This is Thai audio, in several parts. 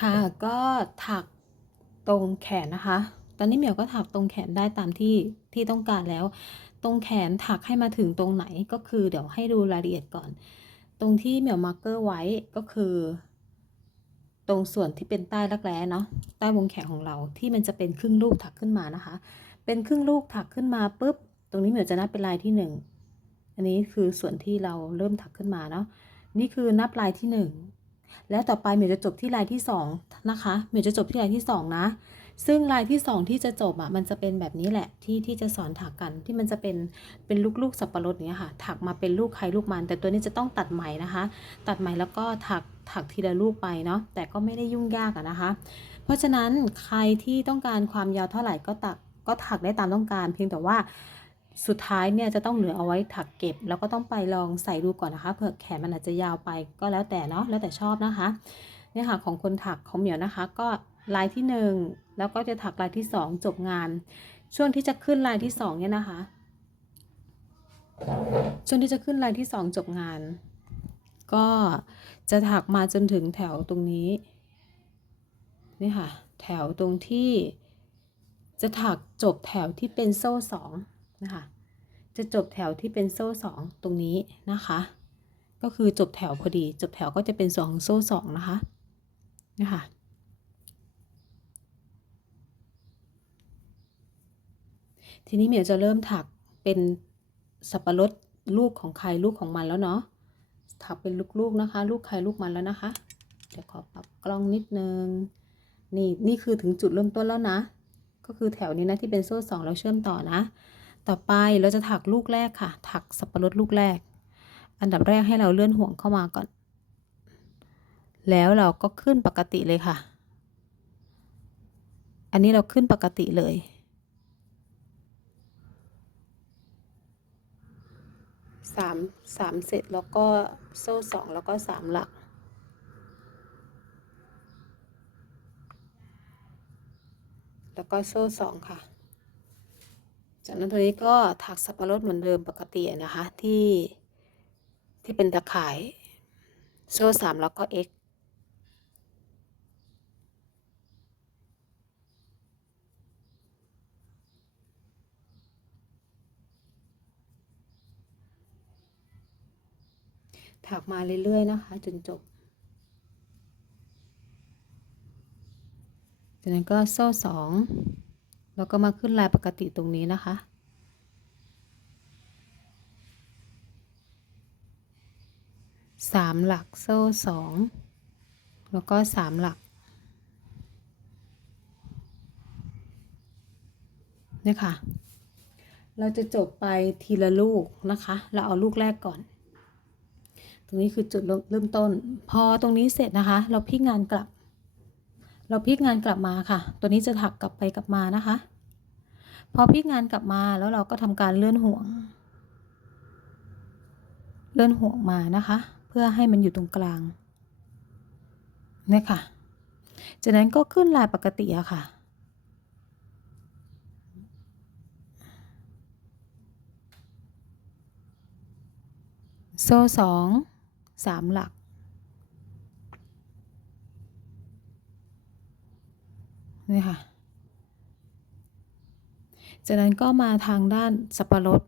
ค่ะก็ถักตรงแขนนะคะ ตอนนี้เหมียวก็ถักตรงแขนได้ตามที่ที่ต้องการแล้ว ตรงแขนถักให้มาถึงตรงไหนก็คือเดี๋ยวให้ดูรายละเอียดก่อน ตรงที่เหมียวมาร์กเกอร์ไว้ก็คือ ตรงส่วนที่เป็นใต้รักแร้เนาะใต้วงแขนของเราที่มันจะเป็นครึ่งลูกถักขึ้นมานะคะ เป็นครึ่งลูกถักขึ้นมาปุ๊บตรงนี้เหมียวจะนับเป็นลายที่หนึ่งอันนี้คือส่วนที่เราเริ่มถักขึ้นมาเนาะนี่คือนับลายที่หนึ่ง แล้วต่อไปเหมียวจะจบที่ลายที่สองนะคะเหมียวจะจบที่ลายที่สองนะ ซึ่งลายที่สองที่จะจบอะมันจะเป็นแบบนี้แหละที่ที่จะสอนถักกันที่มันจะเป็นเป็นลูกๆสับปะรดเนี้ยค่ะถักมาเป็นลูกใครลูกมัน แต่ตัวนี้จะต้องตัดไหมนะคะ ตัดไหมแล้วก็ถักถักทีละลูกไปเนาะแต่ก็ไม่ได้ยุ่งยากอะนะคะ เพราะฉะนั้นใครที่ต้องการความยาวเท่าไหร่ก็ตักก็ถักได้ตามต้องการ เพียงแต่ว่า สุดท้ายเนี่ยจะต้องเหลือเอาไว้ถักเก็บ แล้วก็ต้องไปลองใส่ดูก่อนนะคะเผื่อแขนมันอาจจะยาวไปก็แล้วแต่เนาะแล้วแต่ชอบนะคะเนี่ยค่ะของคนถักของเหมียวนะคะ ก็ลายที่หนึ่งแล้วก็จะถักลายที่สองจบงาน ช่วงที่จะขึ้นลายที่สองเนี่ยนะคะ ช่วงที่จะขึ้นลายที่สองจบงาน ก็จะถักมาจนถึงแถวตรงนี้นี่ค่ะ แถวตรงที่จะถักจบแถวที่เป็นโซ่สอง นะคะ จะจบแถวที่เป็นโซ่สองตรงนี้นะคะ ก็คือจบแถวพอดี จบแถวก็จะเป็นสองโซ่สองนะคะนะคะทีนี้เหมียวจะเริ่มถักเป็นสับปะรดลูกของใครลูกของมันแล้วเนาะถักเป็นลูกๆนะคะ ลูกใครลูกมันแล้วนะคะ เดี๋ยวขอปรับกล้องนิดนึงนี่นี่คือถึงจุดเริ่มต้นแล้วนะ ก็คือแถวนี้นะที่เป็นโซ่สองแล้วเชื่อมต่อนะ ต่อไปเราจะถักลูกแรกค่ะ ถักสับปะรดลูกแรก อันดับแรกให้เราเลื่อนห่วงเข้ามาก่อน แล้วเราก็ขึ้นปกติเลยค่ะ อันนี้เราขึ้นปกติเลย สามสามเสร็จแล้วก็โซ่สองแล้วก็สามหลักแล้วก็โซ่สองค่ะ จากนั้นตัวนี้ก็ถักสับปะรดเหมือนเดิมปกตินะคะที่ที่เป็นตะข่าย โซ่สามแล้วก็ x ถักมาเรื่อยๆนะคะ จนจบ จากนั้นก็โซ่สอง แล้วก็มาขึ้นลายปกติตรงนี้นะคะ สามหลักโซ่สองแล้วก็สามหลักนี่ค่ะ เราจะจบไปทีละลูกนะคะ เราเอาลูกแรกก่อน ตรงนี้คือจุดเริ่มต้น พอตรงนี้เสร็จนะคะ เราพลิกงานกลับ เราพลิกงานกลับมาค่ะ ตัวนี้จะถักกลับไปกลับมานะคะ พอพลิกงานกลับมาแล้วเราก็ทำการเลื่อนห่วง เลื่อนห่วงมานะคะ เพื่อให้มันอยู่ตรงกลางเนี่ยค่ะ จากนั้นก็ขึ้นลายปกติอะค่ะโซ่สองสามหลัก นี่ค่ะ จากนั้นก็มาทางด้านสับปะรด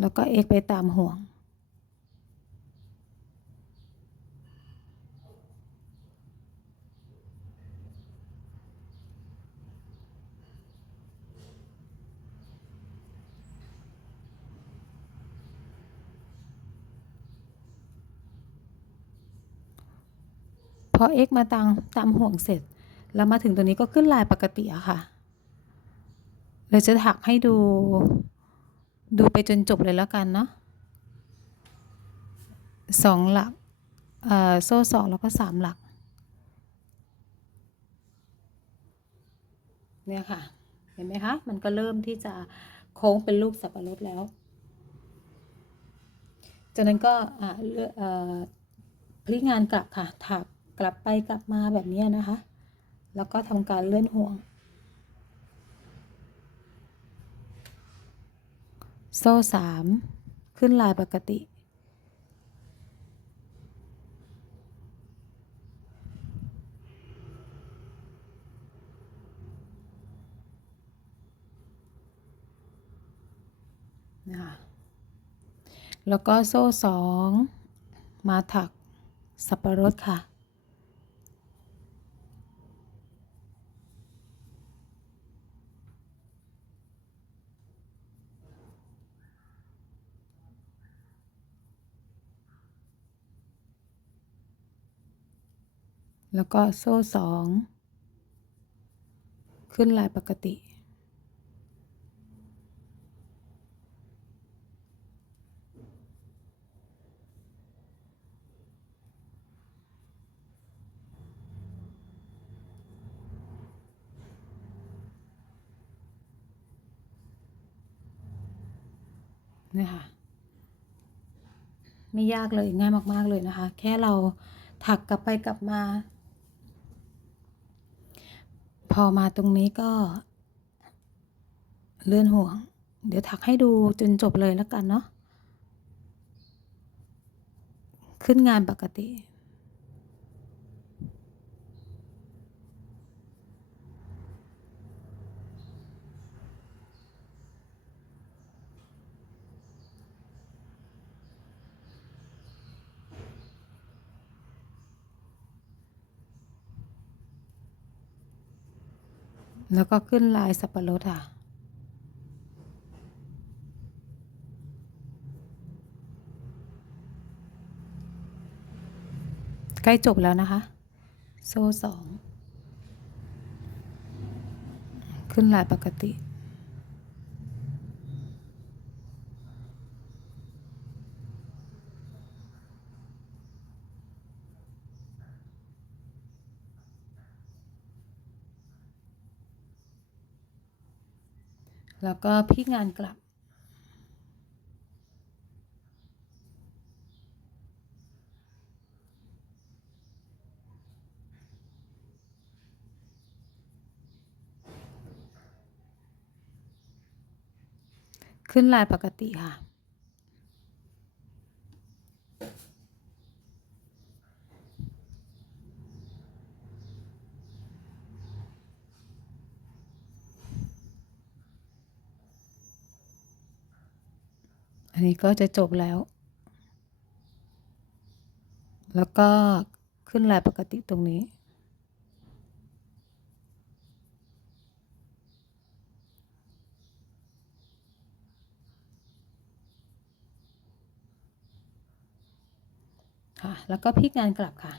แล้วก็เอ็กไปตามห่วง พอ x มาตามตามห่วงเสร็จ แล้วมาถึงตัวนี้ก็ขึ้นลายปกติอะค่ะเราจะถักให้ดู ดูไปจนจบเลยแล้วกันเนาะสองหลักโซ่สองแล้วก็สามหลัก เนี่ยค่ะ เห็นไหมคะ มันก็เริ่มที่จะโค้งเป็นรูปสับปะรดแล้ว จากนั้นก็เลือกพลิกงานกลับค่ะ ถักกลับไปกลับมาแบบนี้นะคะ แล้วก็ทำการเลื่อนห่วง โซ่สามขึ้นลายปกติแล้วก็โซ่สองมาถักสับประรดค่ะ แล้วก็โซ่สองขึ้นลายปกติเนี่ยค่ะไม่ยากเลยง่ายมาก ๆ เลยนะคะ แค่เราถักกลับไปกลับมา อมาตรงนี้ก็ เลื่อนห่วง เดี๋ยวถักให้ดูจนจบเลยแล้วกันเนาะขึ้นงานปกติ แล้วก็ขึ้นลายสับปะรดค่ะ ใกล้จบแล้วนะคะ โซ่สอง ขึ้นลายปกติ แล้วก็พลิกงานกลับ ขึ้นลายปกติค่ะ อันนี้ก็จะจบแล้ว แล้วก็ขึ้นลายปกติตรงนี้ ค่ะ แล้วก็พลิกงานกลับค่ะ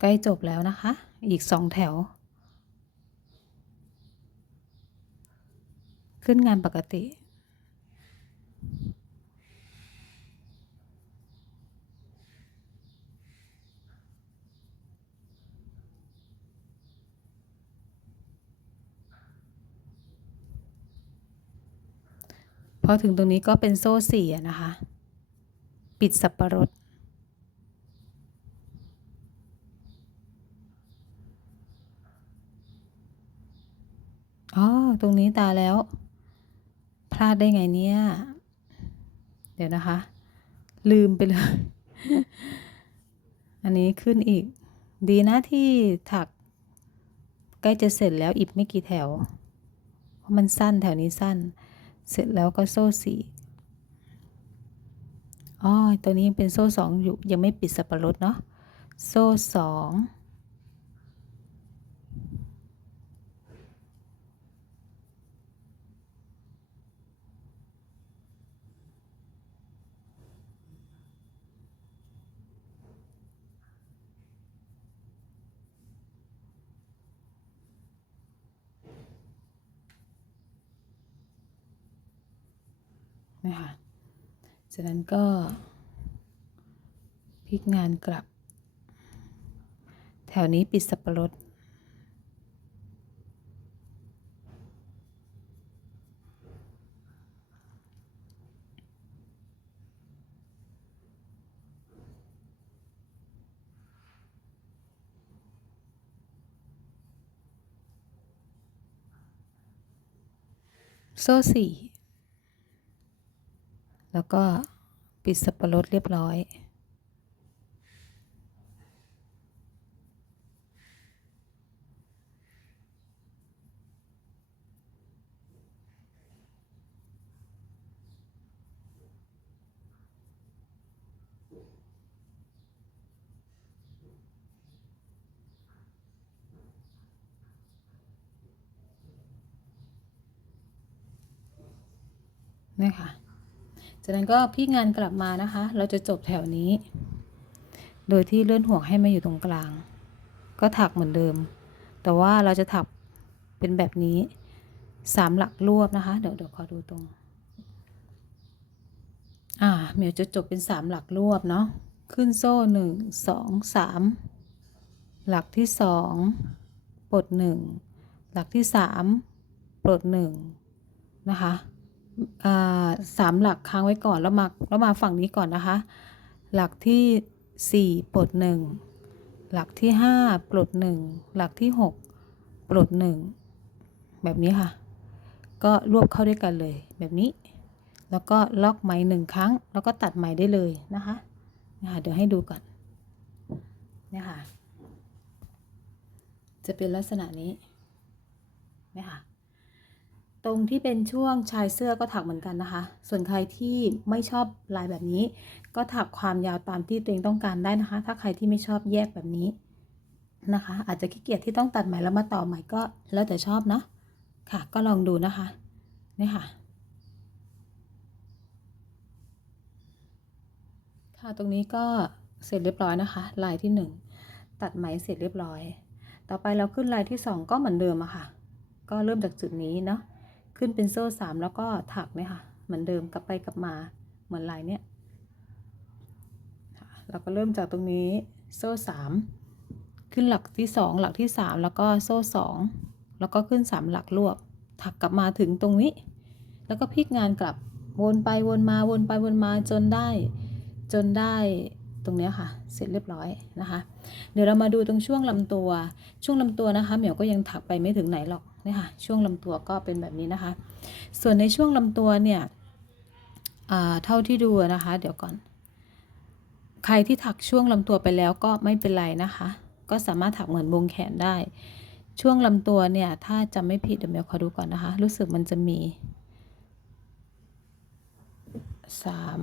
ใกล้จบแล้วนะคะ อีกสองแถว ขึ้นงานปกติ พอถึงตรงนี้ก็เป็นโซ่สี่นะคะ ปิดสับประรดอ๋อ ตรงนี้ตาแล้ว พลาดได้ไงเนี่ย เดี๋ยวนะคะ ลืมไปเลย อันนี้ขึ้นอีก ดีนะที่ถัก ใกล้จะเสร็จแล้วอีกไม่กี่แถว เพราะมันสั้นแถวนี้สั้น เสร็จแล้วก็โซ่สี่อ๋อตัวนี้ยังเป็นโซ่สองอยู่ยังไม่ปิดสับปะรดเนาะโซ่สอง นะคะจากนั้นก็พลิกงานกลับ แถวนี้ปิดสับปะรดโซ่สี่ แล้วก็ปิดสับปะรดเรียบร้อยนะคะ จากนั้นก็พลิกงานกลับมานะคะ เราจะจบแถวนี้ โดยที่เลื่อนห่วงให้มาอยู่ตรงกลาง ก็ถักเหมือนเดิม แต่ว่าเราจะถักเป็นแบบนี้สามหลักรวบนะคะ เดี๋ยวเดี๋ยวขอดูตรง อ่าเหมียวจะจบเป็นสามหลักรวบเนาะ ขึ้นโซ่หนึ่งสองสามหลักที่สองปลดหนึ่งหลักที่สามปลดหนึ่งนะคะ สามหลักค้างไว้ก่อนแล้วมาแล้วมาฝั่งนี้ก่อนนะคะ หลักที่สี่ปลดหนึ่งหลักที่ห้าปลดหนึ่งหลักที่หกปลดหนึ่งแบบนี้ค่ะ ก็รวบเข้าด้วยกันเลยแบบนี้ แล้วก็ล็อกไหมหนึ่งครั้ง แล้วก็ตัดไหมได้เลยนะคะนะคะเดี๋ยวให้ดูก่อนเนี่ยค่ะ จะเป็นลักษณะนี้เนี่ยค่ะ ตรงที่เป็นช่วงชายเสื้อก็ถักเหมือนกันนะคะ ส่วนใครที่ไม่ชอบลายแบบนี้ ก็ถักความยาวตามที่ตัวเองต้องการได้นะคะ ถ้าใครที่ไม่ชอบแยกแบบนี้นะคะ อาจจะขี้เกียจที่ต้องตัดไหมแล้วมาต่อไหมก็แล้วแต่ชอบเนาะค่ะ ก็ลองดูนะคะนี่ค่ะค่ะตรงนี้ก็เสร็จเรียบร้อยนะคะ ลายที่หนึ่งตัดไหมเสร็จเรียบร้อย ต่อไปเราขึ้นลายที่สองก็เหมือนเดิมอะค่ะ ก็เริ่มจากจุดนี้เนาะ ขึ้นเป็นโซ่สามแล้วก็ถักเนี่ยค่ะ เหมือนเดิมกลับไปกลับมาเหมือนลายเนี้ยเราก็เริ่มจากตรงนี้โซ่สามขึ้นหลักที่สองหลักที่สามแล้วก็โซ่สองแล้วก็ขึ้นสามหลักรวบถักกลับมาถึงตรงนี้ แล้วก็พลิกงานกลับวนไปวนมาวนไปวนมาจนได้จนได้ตรงเนี้ยค่ะ เสร็จเรียบร้อยนะคะ เดี๋ยวเรามาดูตรงช่วงลำตัว ช่วงลำตัวนะคะ เหมียวก็ยังถักไปไม่ถึงไหนหรอก เนี่ยค่ะช่วงลำตัวก็เป็นแบบนี้นะคะ ส่วนในช่วงลำตัวเนี่ยเท่าที่ดูนะคะ เดี๋ยวก่อน ใครที่ถักช่วงลำตัวไปแล้วก็ไม่เป็นไรนะคะ ก็สามารถถักเหมือนวงแขนได้ ช่วงลำตัวเนี่ย ถ้าจำไม่ผิดเดี๋ยวเมียวขอดูก่อนนะคะ รู้สึกมันจะมีสาม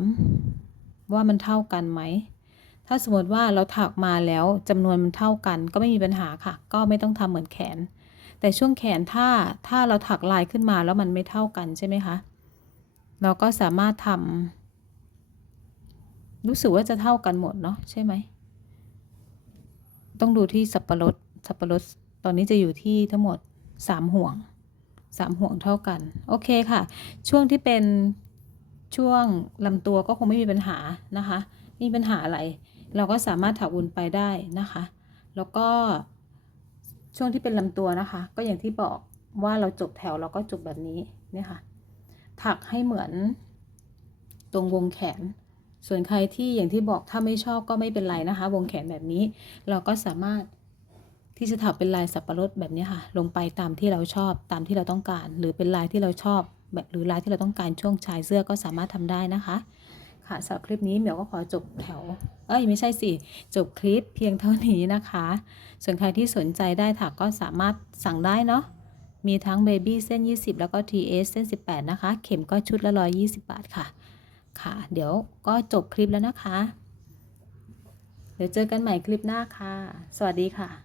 ว่ามันเท่ากันไหม ถ้าสมมติว่าเราถักมาแล้วจำนวนมันเท่ากัน ก็ไม่มีปัญหาค่ะ ก็ไม่ต้องทำเหมือนแขน แต่ช่วงแขนถ้าถ้าเราถักลายขึ้นมาแล้วมันไม่เท่ากันใช่ไหมคะ เราก็สามารถทำรู้สึกว่าจะเท่ากันหมดเนาะใช่ไหม ต้องดูที่สับปะรดสับปะรดตอนนี้จะอยู่ที่ทั้งหมดสามห่วงสามห่วงเท่ากัน โอเคค่ะ ช่วงที่เป็นช่วงลำตัวก็คงไม่มีปัญหานะคะม่มีปัญหาอะไร เราก็สามารถถักวนไปได้นะคะ แล้วก็ ช่วงที่เป็นลำตัวนะคะ ก็อย่างที่บอกว่าเราจบแถวเราก็จบแบบนี้เนี่ยค่ะ ถักให้เหมือนตรงวงแขน ส่วนใครที่อย่างที่บอกถ้าไม่ชอบก็ไม่เป็นไรนะคะ วงแขนแบบนี้ เราก็สามารถที่จะถักเป็นลายสับปะรดแบบนี้ค่ะ ลงไปตามที่เราชอบตามที่เราต้องการ หรือเป็นลายที่เราชอบ แบบหรือลายที่เราต้องการช่วงชายเสื้อก็สามารถทำได้นะคะ ค่ะสำหรับคลิปนี้เหมียวก็ขอจบแถว เอ้ยไม่ใช่สิ จบคลิปเพียงเท่านี้นะคะ ส่วนใครที่สนใจได้ถักก็สามารถสั่งได้เนาะมีทั้งเบบี้เส้น 20 แล้วก็ TS เส้น 18 นะคะ เข็มก็ชุดละ 120 บาทค่ะ ค่ะ เดี๋ยวก็จบคลิปแล้วนะคะ เดี๋ยวเจอกันใหม่คลิปหน้าค่ะ สวัสดีค่ะ